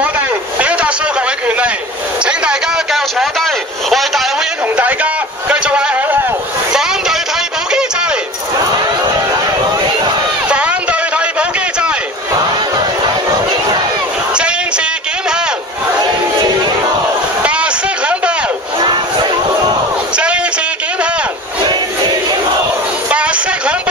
我哋表達訴求嘅權利。請大家繼續坐低，我哋大會已經同大家繼續嗌口號，反對替補機制，反對替補機制，政治檢控，白色恐怖，政治檢控，白色恐怖。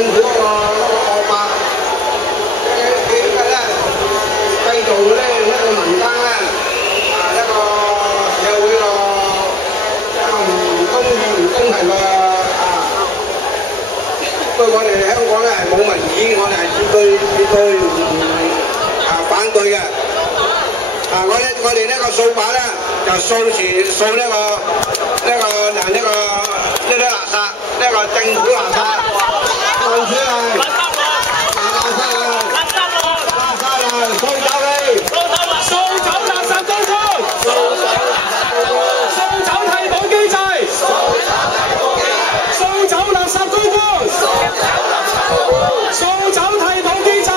政府嗰個惡法，點解咧？製造咧一個民間咧一個社會個一個唔公義、唔公平嘅對我哋香港咧係冇民主，我哋係絕對反對嘅。我哋呢個掃把咧就掃呢啲垃圾，呢個政府垃圾，掃出嚟，垃圾嚟，掃走佢，掃走垃圾高官，掃走替補機制，掃走垃圾高官，掃走替補機制。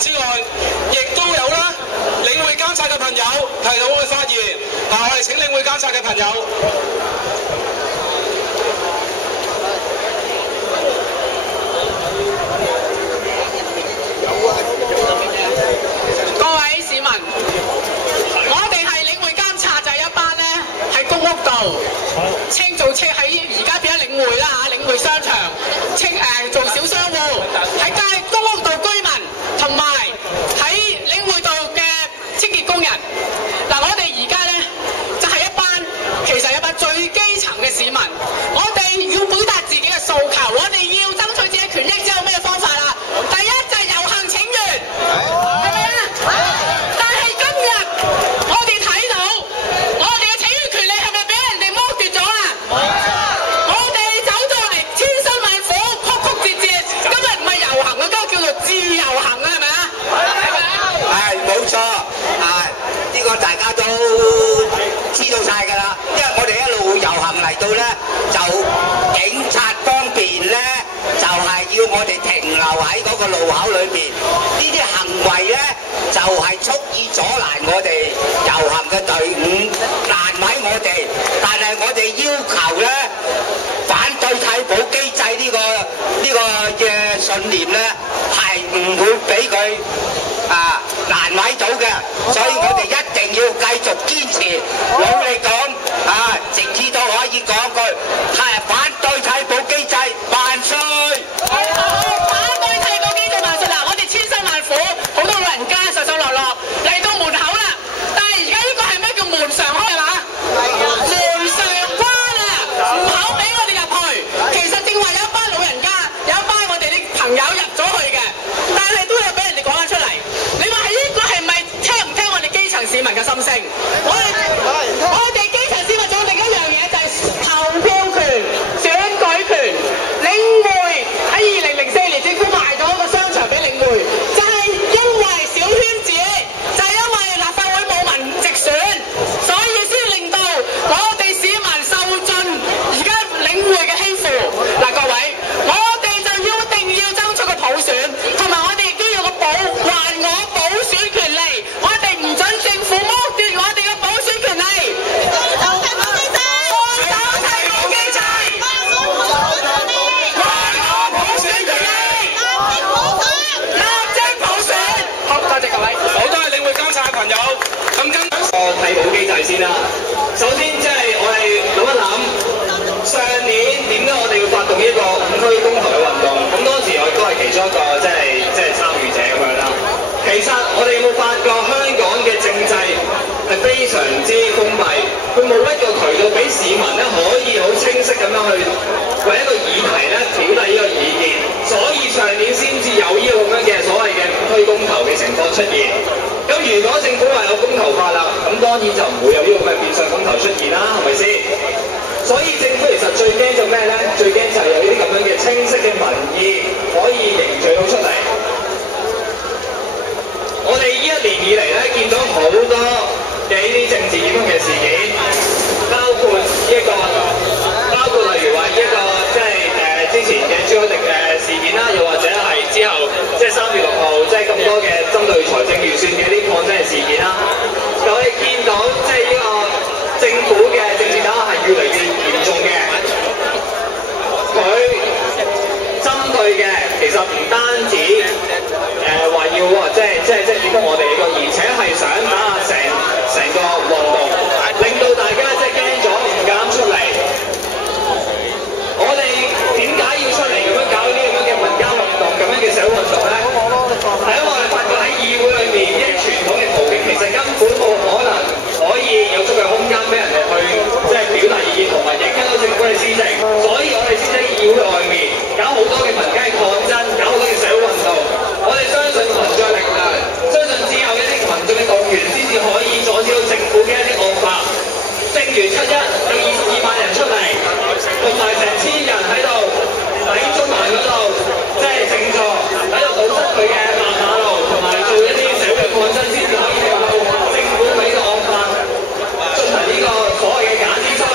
之外，亦都有啦，領會監察嘅朋友提到會發言，我哋請領會監察嘅朋友。各位市民，我哋係領會監察就係一班咧喺公屋度清做清喺而家變咗領會啦嚇，領會商場做小商戶喺街公屋度居民。同埋喺領會道嘅清潔工人，嗱我哋而家咧就係其實一班最基層嘅市民，我哋要表達自己嘅訴求，我哋要爭取自己權益，之後有咩方法啊？第一就係遊行請願，係咪啊？但係今日我哋睇到我哋嘅請願權利係咪俾人哋剝奪咗啊？我哋走到嚟千辛萬苦，曲曲折折，今日唔係遊行啊，嗰個叫做自由行啊，係咪啊？係冇錯，呢個大家都知道晒㗎啦。因為我哋一路遊行嚟到咧，就警察方面咧，就係要我哋停留喺嗰個路口裏邊。呢啲行為咧，就係蓄意阻攔我哋遊行嘅隊伍，難為我哋。但係我哋要求咧，反對替補機制呢個嘅信念咧，係唔會俾佢難為到嘅，所以我哋一定要繼續堅持，努力講直至到可以講句係反對替補機制萬歲！反對替補機制萬歲！嗱，我哋千辛萬苦，好多老人家受受落落嚟到門口啦，但係而家呢個係咩叫門常開係嘛？門常關啊，唔肯俾我哋入去。其實正話有一班老人家，有一班我哋啲朋友入咗去嘅，但係都有俾人哋講翻出嚟。你話係呢個係咪聽唔聽我哋基層市民嘅心聲？我哋基層市民仲有另一樣嘢就係投票權、選舉權。領匯喺2004年政府賣咗個商場俾領匯，就係因為小圈子，就係因為立法會冇民直選，所以先令到我哋市民受盡而家領匯嘅欺負。嗱，各位，我哋就一定要爭取個普選，同埋我哋亦都要個還我普選權利，我哋唔准政府剝奪我哋嘅普選權利。朋友，咁跟個替補機制先啦。首先即係我哋諗一諗，上年點解我哋要發動呢個5區公投嘅運動？咁當時我亦都係其中一個即係參與者咁樣啦。其實我哋有冇發覺香港嘅政制係非常之封閉，佢冇一個渠道俾市民咧可以好清晰咁樣去為一個議題出現。咁如果政府話有公投法啦，咁當然就唔會有呢個咁嘅變相公投出現啦，係咪先？所以政府其實最驚就咩咧？最驚就係有呢啲咁樣嘅清晰嘅民意可以凝聚到出嚟。我哋呢一年以嚟咧，見到好多嘅呢啲政治檢控嘅事件，包括例如話一個即係之前嘅朱凱廸事件啦，又或者係之後即係3月6號即係咁多嘅針對財政預算嘅呢啲抗爭嘅事件啦。我哋見到即係呢個政府嘅政治打壓係越嚟越嚴重嘅，佢針對嘅其實唔單止話要即係檢控我哋呢個，而且係想打壓成個運動，令到大家即係驚咗唔敢出嚟。我哋點解要出嚟咁樣搞呢啲咁樣嘅民間運動、咁樣嘅社會運動咧？係因為我哋發覺喺議會裏面呢啲傳統嘅途徑其實根本冇可能可以有足夠空間俾人哋去即係表達意見同埋影響到政府嘅施政，所以我哋先喺議會外面搞好多嘅民間嘅抗爭，搞好多嘅社會運動。我哋相信民眾嘅力量，相信只有一啲民眾嘅動員先至可以阻止到政府嘅一啲惡法。正如7·1有2萬人出嚟，同埋成千人喺度喺中環嗰度即係靜坐，喺度堵塞佢嘅馬路，同埋做一啲社會抗爭，先至可以令到政府俾個惡法進行呢個所謂嘅假諮詢。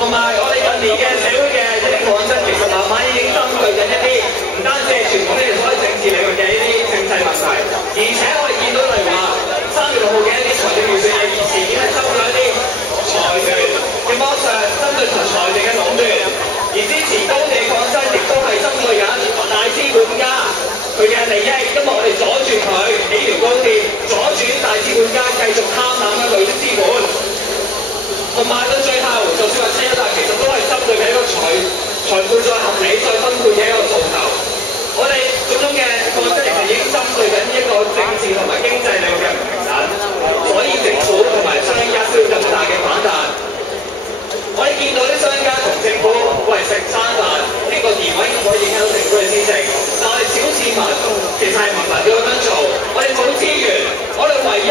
同埋我哋近年嘅社會嘅一啲抗爭，其實慢慢已經針對緊一啲唔單止係傳統嘅所謂政治領域嘅呢啲政制問題，而且我哋見到例如話3月6號嘅一啲財政預算嘅事件係針對一啲財團嘅剝削，針對財政嘅壟斷，而之前高地抗爭亦都係針對緊大資本家佢嘅利益，因為我哋阻住佢幾條高鐵，阻住啲大資本家繼續貪婪嘅累積資本。同埋到最後，就算話7·1，其實都係針對嘅一個財富再合理再分配嘅一個訴求。我哋種種嘅抗爭其實已經針對緊一個政治同埋經濟領域嘅唔平等，所以政府同埋商家需要更大嘅反彈。我哋見到啲商家同政府喂食餐飯，呢個電話應該影響到政府嘅施政，但係小市民其實係唔能夠咁樣做。我哋冇資源，我哋唯一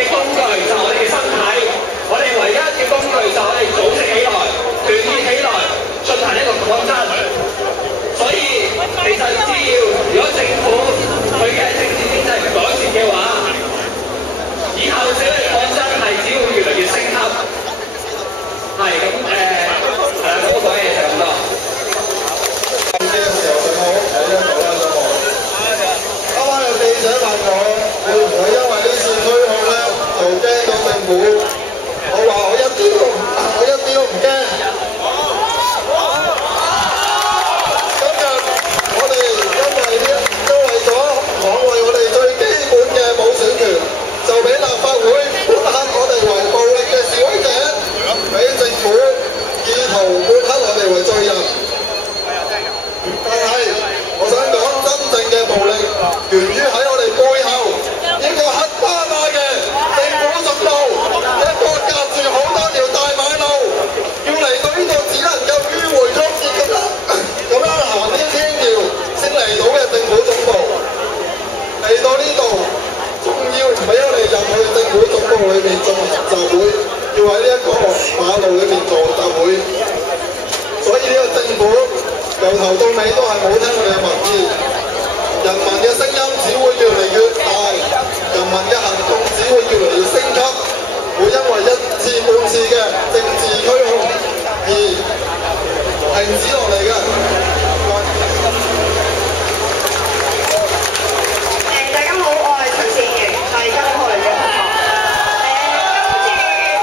嘅工具就係我哋嘅身體。我哋唯一嘅工具就係我哋組織起來、團結起來，進行一個抗爭。所以其實只要如果政府佢嘅政治經濟唔改善嘅話，以後社會抗爭係只會越嚟越升級。係咁咁我講嘅嘢就咁多。嘅時候就我屋企咧講啦，啱啱有記者問我會唔會因為呢次推控咧就驚到政府？我話我一啲都唔驚。今日我哋因為咗捍衛我哋最基本嘅補選權，就俾立法會抹黑我哋為暴力嘅示威者，俾政府意圖抹黑我哋為罪人。但係我想講，真正嘅暴力源於喺我哋背後呢個黑巴巴嘅政府總部，一個隔住好多條大馬路，要嚟到呢度只能夠迂迴曲折咁樣行呢千條先嚟到嘅政府總部，嚟到呢度仲要唔俾我哋入去政府總部裏面進行集會，要喺呢一個馬路裏面做集會，所以呢個政府由頭到尾都係冇聽我哋嘅民意，人民嘅聲音只會越嚟越大，人民嘅行動只會越嚟越升級，會因為一次半次嘅政治驅控而停止落嚟嘅。大家好，我係陳善瑩，係金學嚟嘅同學。今次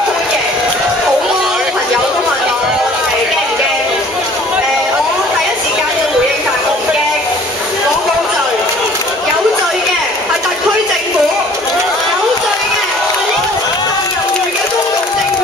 判刑，好多朋友都問我驚唔驚？我第一時間嘅回應就係我唔驚，我冇罪，有罪嘅係特區政府，有罪嘅係呢個不任人員嘅中共政權。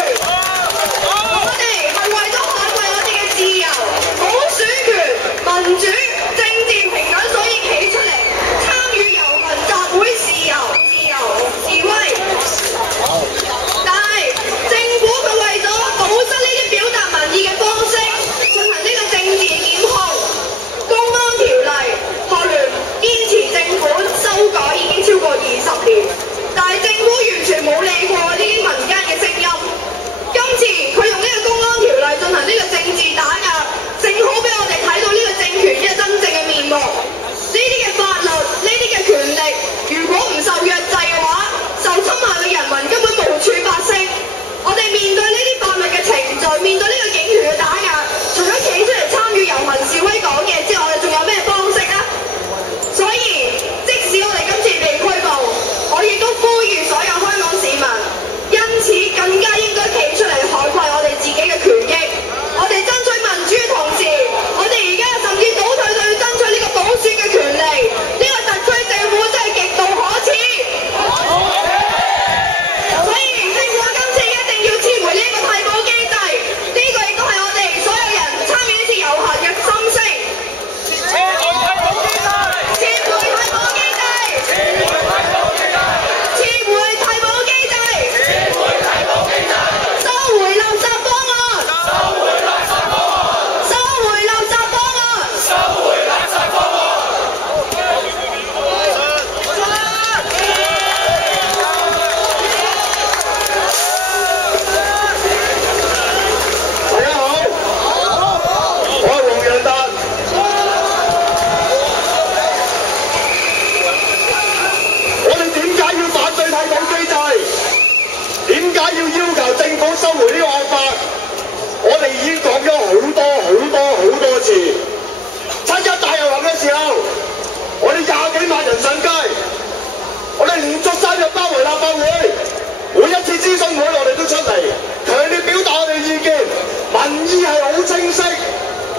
民意係好清晰，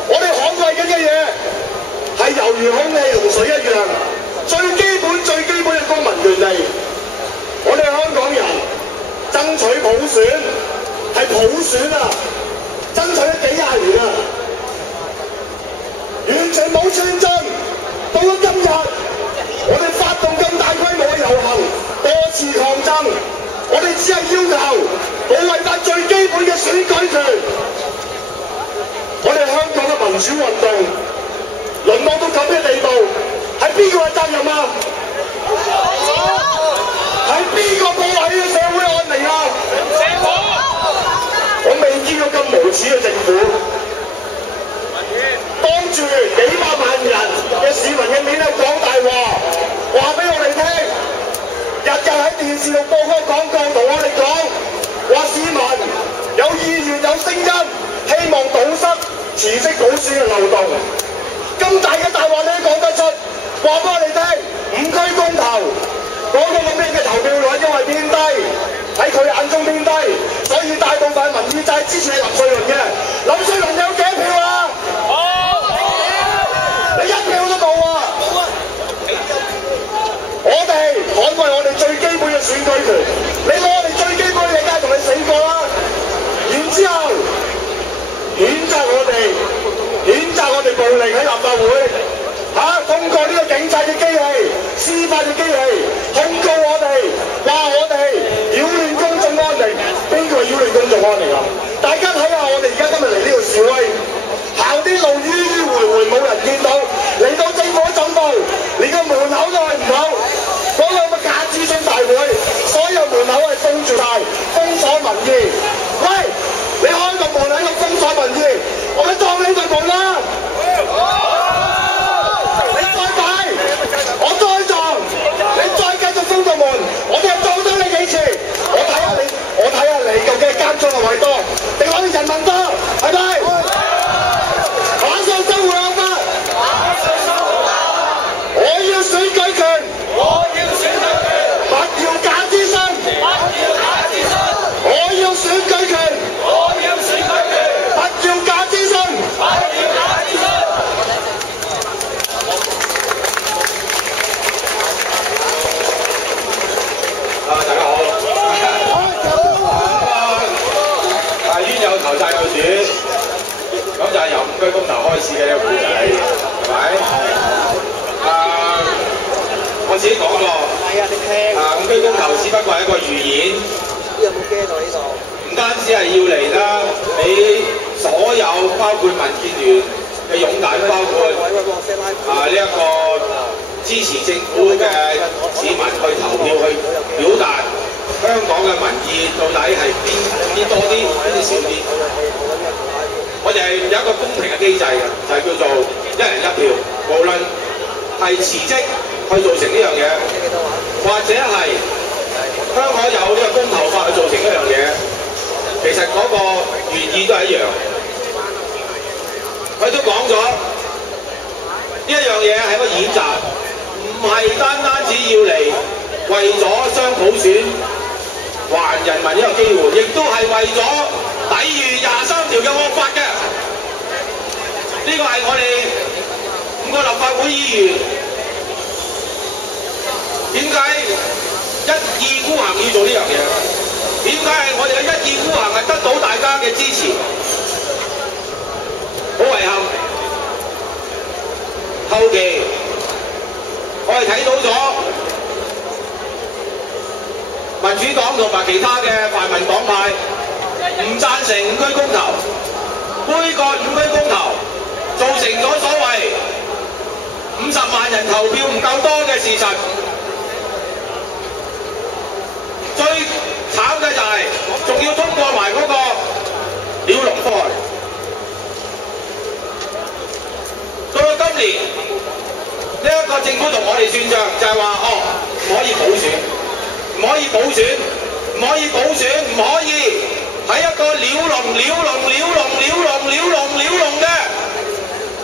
我哋捍衞緊嘅嘢係猶如空氣同水一樣，最基本嘅公民權利。我哋香港人爭取普選係普選啊，爭取咗幾廿年啊，完全冇戰爭。到咗今日，我哋發動咁大規模嘅遊行，多次抗爭，我哋只係要求保衞返最基本嘅選舉權。我哋香港嘅民主運動淪落到咁嘅地步，係邊個嘅責任啊？係邊個破壞呢個社會安寧啊？我未見過咁無恥嘅政府，當住幾百萬人嘅市民嘅面咧講大話，話俾我哋聽，日日喺電視度播個廣告同我哋講，話市民有意願有聲音，希望堵塞辭職普選嘅漏洞。咁大嘅大話你都講得出，話俾我哋聽，5區公投嗰個咁樣嘅投票率因為偏低，喺佢眼中偏低，所以大部分民意就係支持林瑞麟嘅。林瑞麟有幾票啊？你1票都冇啊！我哋捍衞我哋最基本嘅選舉權，你攞我哋最基本嘅嘢，梗係同你死過啦。然之後譴責我哋暴力喺立法會通過呢個警察嘅機器、司法嘅機器控告我哋，話我哋擾亂公眾安寧。邊個擾亂公眾安寧啊？大家睇下我哋而家今日嚟呢度示威，行啲路迂迂迴迴冇人見到，嚟到政府總部連個門口都係唔到，嗰個咁嘅假諮詢大會，所有門口係封住晒，封鎖民意。喂，你開個門喺度封鎖民意，我咪當你對門啦！你再擺，我再撞，你再繼續封個門，我哋又撞到你幾次？我睇下你究竟係監倉嘅位多，定我哋人民多？係咪？反上收回合法，我要選舉權，不要假諮詢，我要選舉權，不要假諮詢。大家好。冤有頭債有主，咁就係由5區公投開始嘅呢個故仔，係咪？我自己講過，5區公投只不過係一個預演。有冇驚到呢度？唔單止係要嚟啦，俾所有包括民建聯嘅擁戴，包括呢一個支持政府嘅市民去投票去表達香港嘅民意到底係邊多啲，邊啲少啲。我哋係有一個公平嘅機制嘅，就係叫做1人1票，無論係辭職去做成呢樣嘢，或者係香港有呢個公投法去做成呢樣嘢，其實嗰個原意都係一樣。佢都講咗呢一樣嘢係一個演習，唔係單只要嚟為咗雙普選還人民呢個機會，亦都係為咗抵禦23條嘅惡法嘅。呢個係我哋5個立法會議員點解一意孤行要做呢樣嘢？點解係我哋嘅一意孤行係得到大家嘅支持？好遺憾，後期我哋睇到咗民主黨同埋其他嘅泛民黨派唔贊成5區公投，杯葛5區公投，造成咗所謂50萬人投票唔夠多嘅事實。最慘嘅就係仲要通過埋嗰個鳥籠方案。到咗今年，呢一個政府同我哋算賬，就係話唔可以補選，唔可以補選，唔可以補選，唔可以喺一個鳥籠嘅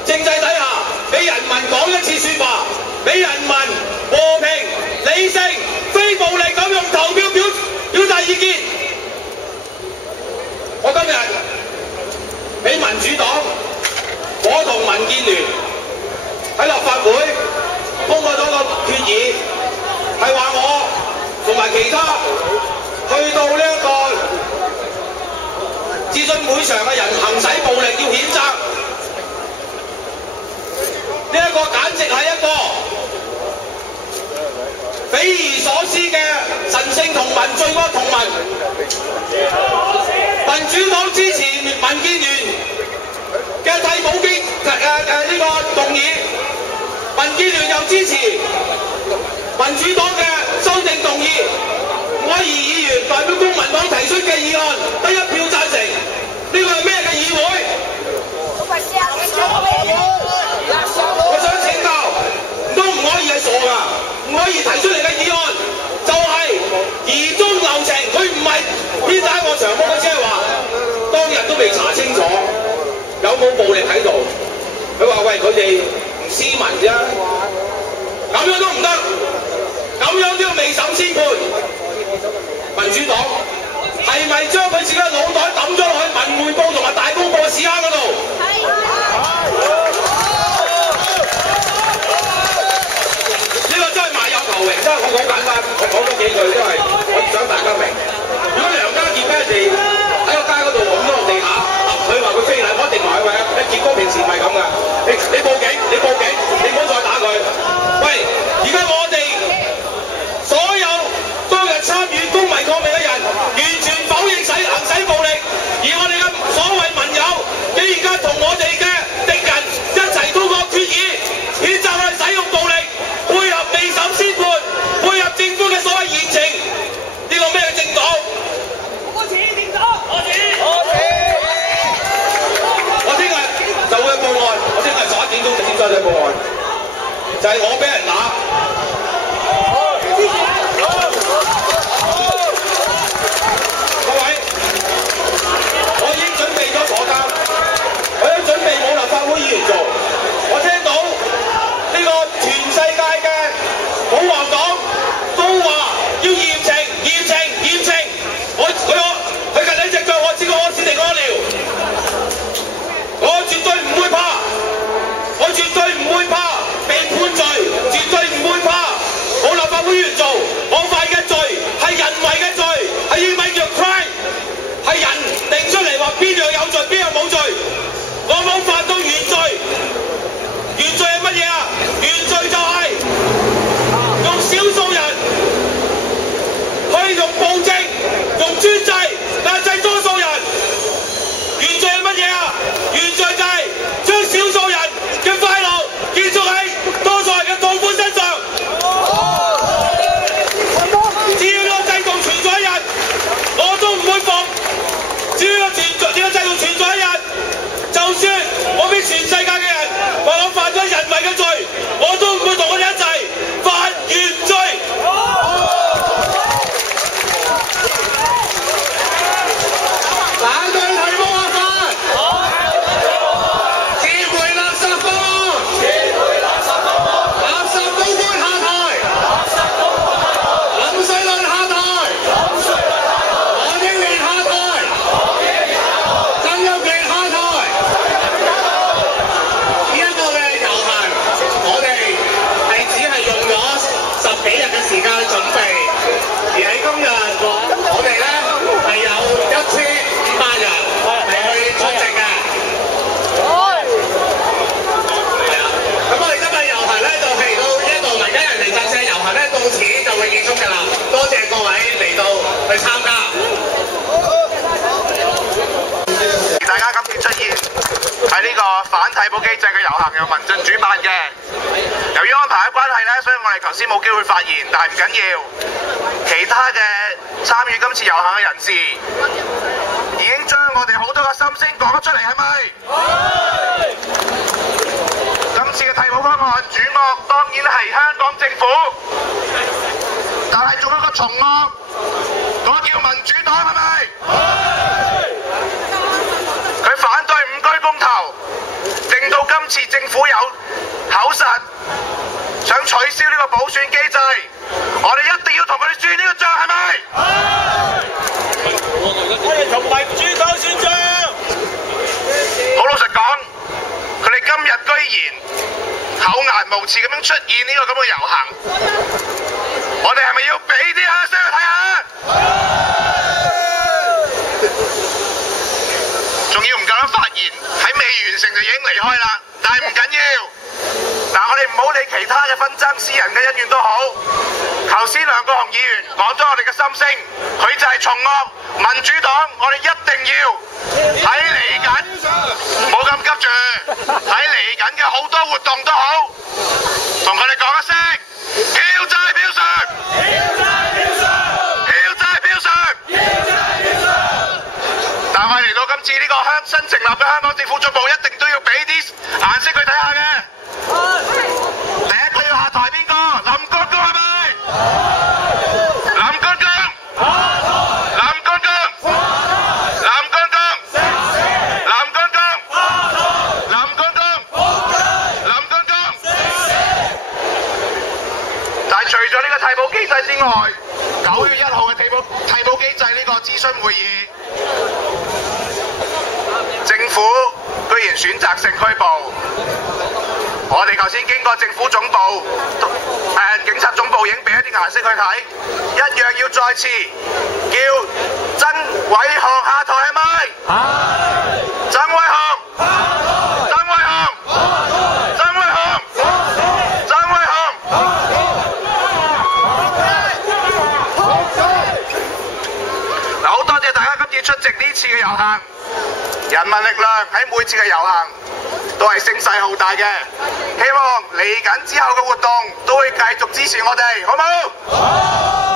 政制底下，俾人民講一次説話，俾人民和平、理性、非暴力咁用投票表達意見。我今日民主黨，我同民建聯喺立法會通過咗個決議，係話我同埋其他去到呢一個諮詢會場嘅人行使暴力要譴責。呢一個簡直係一個匪夷所思嘅神聖同盟罪惡同盟。民主黨支持民建聯嘅替補機呢個動議，民建聯又支持民主黨嘅修訂動議。伍威儀議員代表公民黨提出嘅議案得1票贊成，呢個係咩嘅議會？我想請教，都唔可以係傻㗎，唔可以提出嚟嘅議案就係疑中留情，佢唔係偏袒我長毛，佢只係話當日都未查清楚有冇暴力喺度，佢話喂佢哋唔斯文啫，咁樣都唔得，咁樣都要未審先判。民主黨係咪將佢自己嘅腦袋抌咗落去《文匯報》同埋《大公報》嘅屎坑嗰度？呢個真係賣友求榮，真係我講簡單，我講咗幾句，因為我想大家明。如果梁家傑俾人哋喺個街嗰度拱咗落地下，佢話佢非禮，我一定話佢喂，傑哥平時唔係咁㗎，你報警，你報警，你唔好再打佢。喂，而家我哋所有當日參與公民抗命嘅人，完全否認行使暴力，而我哋嘅所謂盟友，竟然間同我哋嘅敵人一齊通過決議，譴責我哋使用暴力，配合未審先判，配合政府嘅所謂言情，呢個咩政黨？我聽日就會報案，我聽日11點鐘就先報案，就係我俾人打。各位，我已經準備咗坐監，我已經準備冇立法會議員做。我聽到呢個全世界嘅保皇黨都話要嚴懲、嚴懲、嚴懲。佢近你隻腳，我知道我是定屙尿，我絕對唔會怕，我絕對唔會怕被判罪，絕對唔會怕冇立法會議員做。我犯嘅罪係人為嘅罪，係英文叫 crime， 係人定出嚟話邊樣有罪，邊樣冇罪。我冇犯到原罪，原罪係乜嘢啊？原罪就係用少數人去用暴政、用專制壓制多數人。原罪係乜嘢啊？原罪就係將少數人嘅快樂建築喺多數人嘅痛苦身上。只要呢個制度存在一日，我都唔會服。只要呢個制度存在一日，就算我俾全世界嘅人話我犯咗人為嘅罪，我都唔會同佢哋一齊犯原罪。反對提高壓法，撤回垃圾方案，垃圾高官下台，林世倫下台，何英蓮下台，曾蔭權下台。呢一個嘅遊行，我哋係只係用咗10幾日嘅時間去準備，而喺今日我哋咧係有1500人係去出席嘅。係啊，咁我哋今日遊行咧就嚟到呢一度，而家人哋贊成遊行咧到此就會結束㗎啦。多謝各位嚟到去參加。大家今次出現喺呢個反替補機制嘅遊行，由民進主辦嘅。由於安排嘅關係咧，所以我哋頭先冇機會發言，但係唔緊要。其他嘅參與今次遊行嘅人士已經將我哋好多嘅心聲講咗出嚟，係咪？今次嘅替補方案主惡當然係香港政府，但係仲有一個從惡，嗰個叫民主黨，係咪？佢反對5區公投，令到今次政府有口實，想取消呢個補選機制，我哋一定要同佢哋算呢個賬，係咪？我哋同民主黨算賬。仲要唔夠膽發言，喺未完成就已經離開啦。但係唔緊要，嗱我哋唔好理其他嘅紛爭、私人嘅恩怨都好。頭先梁國雄議員講咗我哋嘅心聲，佢就係從惡民主黨，我哋一定要喺嚟緊，冇咁急住，喺嚟緊嘅好多活動都好，同佢哋講一聲，票債票償，票債票償。但係嚟到今次呢個新成立嘅香港政府總部，一定都要俾啲顏色佢睇下嘅。第一個要下台邊個？林冠公係咪？林冠公，林冠公，林冠公，林冠公，林冠公，林冠公。但係除咗呢個替補機制之外，9月1號嘅替補機制呢個諮詢會議，政府居然選擇性拘捕。我哋頭先經過政府總部、警察總部已經俾一啲顏色去睇，一樣要再次叫曾偉雄下台係咪？係。曾偉雄。曾偉雄。曾偉雄。曾偉雄。嗱，好多謝大家今次出席呢次嘅遊行。人民力量喺每次嘅遊行都係聲勢浩大嘅，希望嚟緊之後嘅活動都會繼續支持我哋，好冇？好。